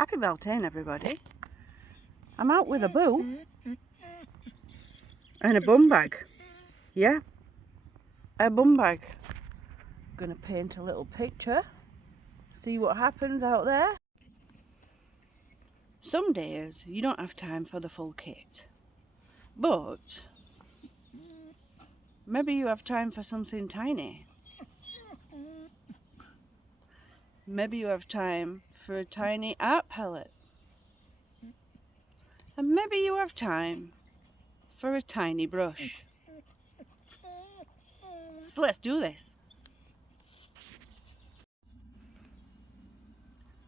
Happy Beltane, everybody. I'm out with a boo and a bum bag. Yeah, a bum bag. Gonna paint a little picture, see what happens out there. Some days you don't have time for the full kit, but maybe you have time for something tiny. Maybe you have time for a tiny art palette. And maybe you have time for a tiny brush. So let's do this.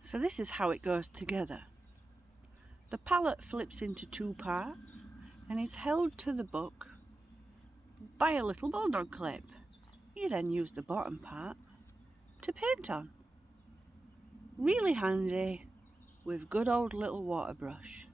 So this is how it goes together. The palette flips into two parts and is held to the book by a little bulldog clip. You then use the bottom part to paint on. Really handy with good old little water brush.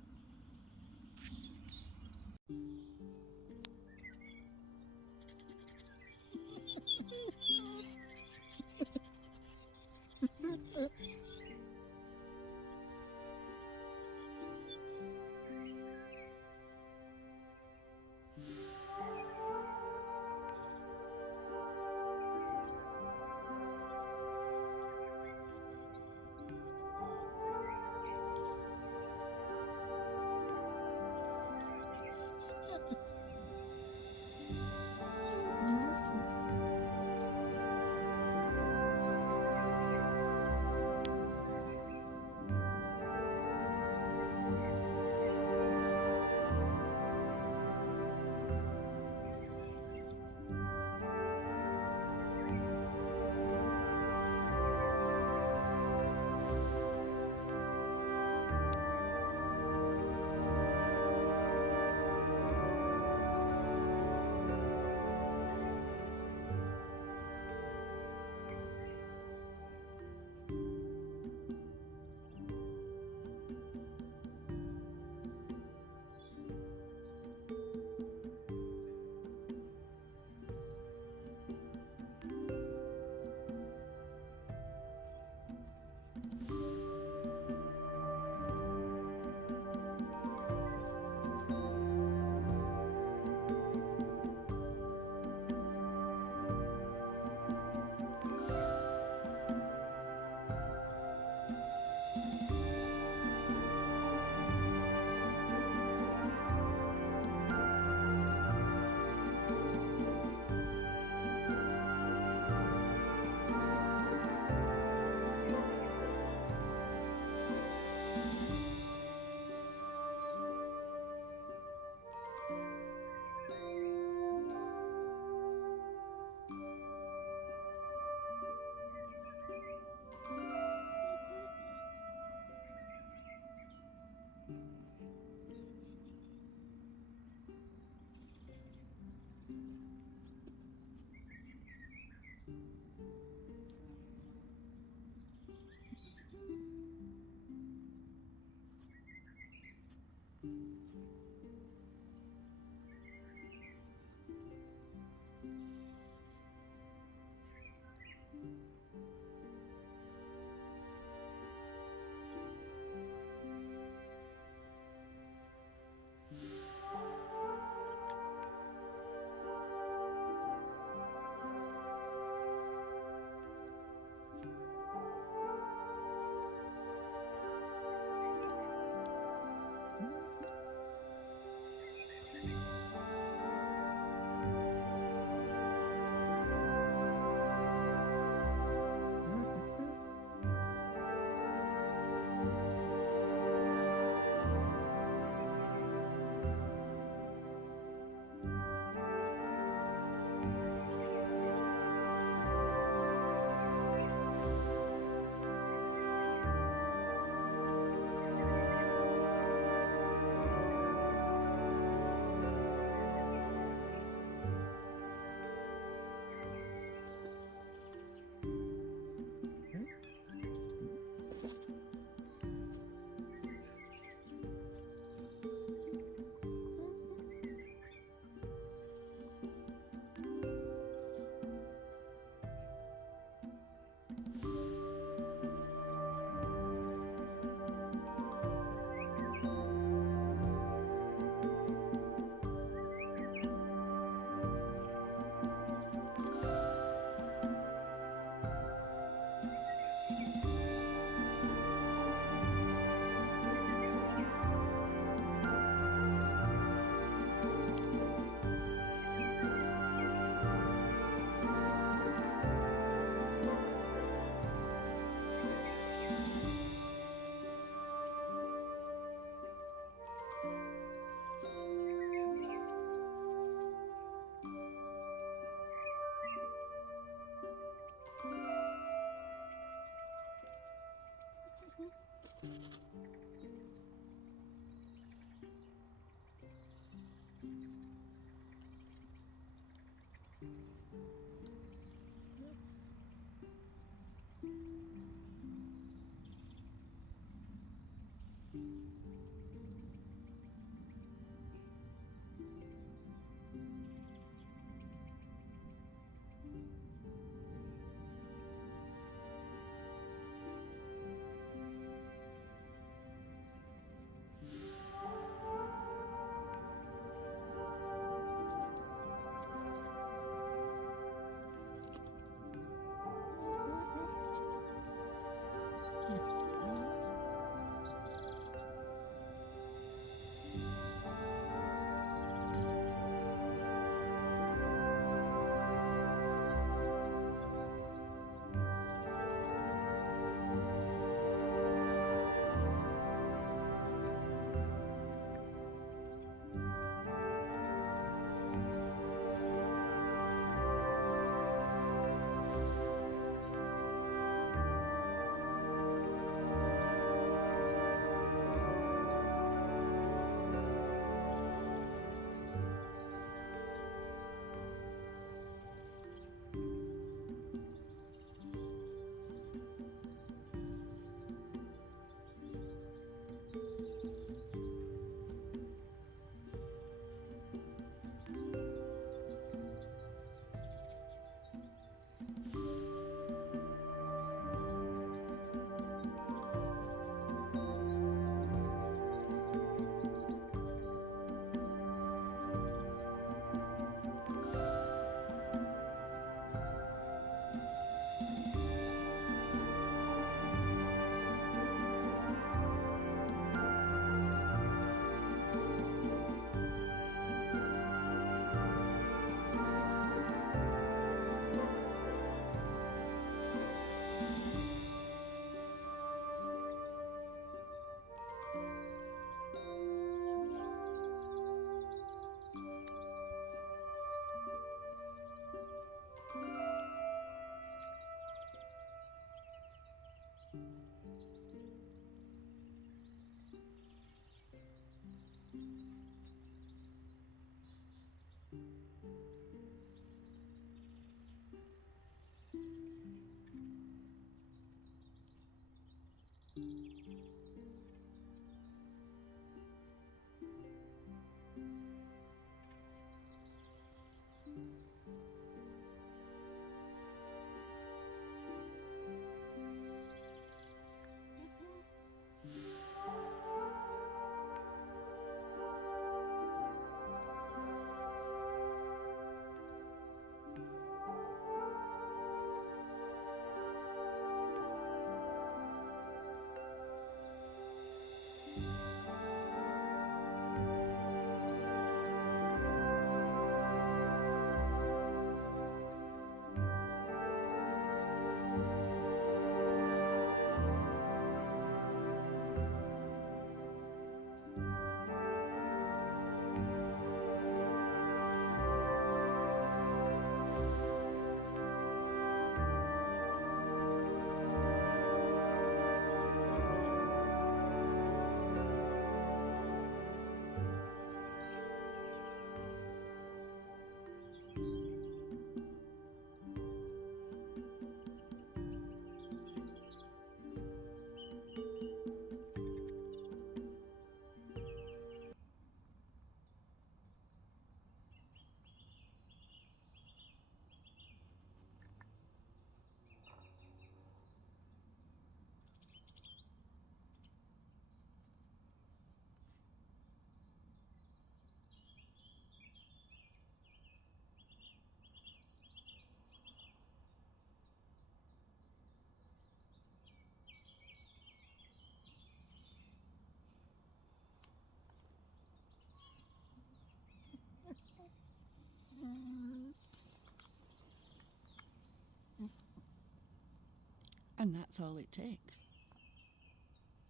And that's all it takes.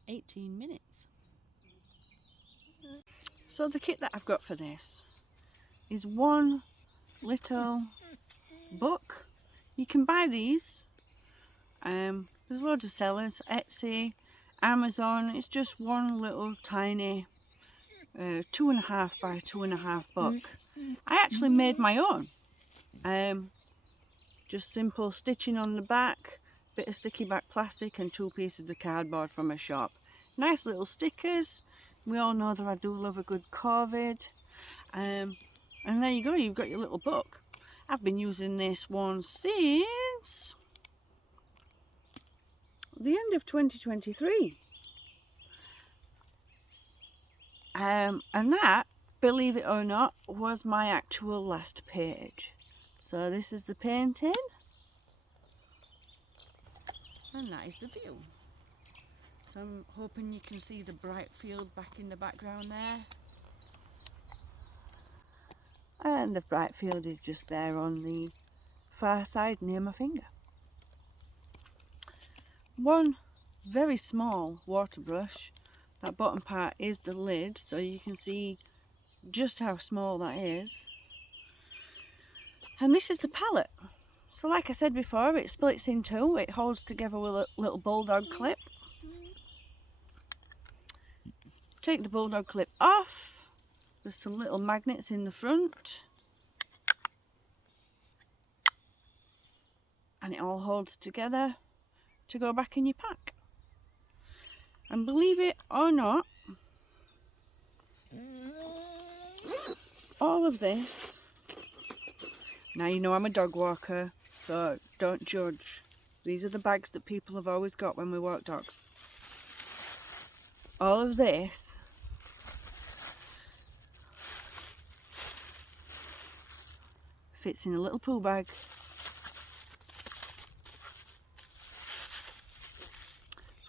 18 minutes. So the kit that I've got for this is one little book. You can buy these. There's loads of sellers, Etsy, Amazon. It's just one little tiny 2.5 by 2.5 book. I actually made my own. Just simple stitching on the back, bit of sticky back plastic and 2 pieces of cardboard from a shop. Nice little stickers. We all know that I do love a good COVID. And there you go, you've got your little book. I've been using this one since the end of 2023. And that, believe it or not, was my actual last page. So this is the painting, and that is the view. So I'm hoping you can see the bright field back in the background there. And the bright field is just there on the far side near my finger. One very small water brush. That bottom part is the lid, so you can see just how small that is. And this is the palette. So like I said before, it splits in two. It holds together with a little bulldog clip. Take the bulldog clip off. There's some little magnets in the front. And it all holds together to go back in your pack. And believe it or not, all of this, now you know I'm a dog walker, so don't judge. These are the bags that people have always got when we walk dogs. All of this fits in a little poo bag.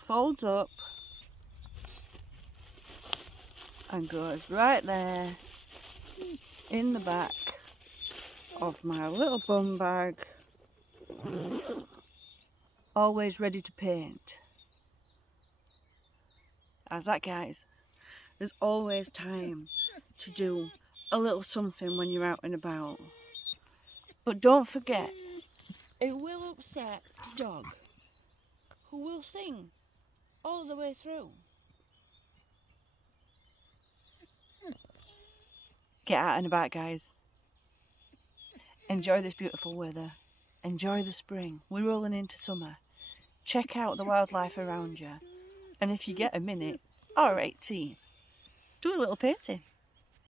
Folds up and goes right there in the back of my little bum bag, always ready to paint. How's that, guys? There's always time to do a little something when you're out and about. But don't forget, it will upset the dog, who will sing all the way through. Get out and about, guys. Enjoy this beautiful weather. Enjoy the spring. We're rolling into summer. Check out the wildlife around you. And if you get a minute, or 18, do a little painting.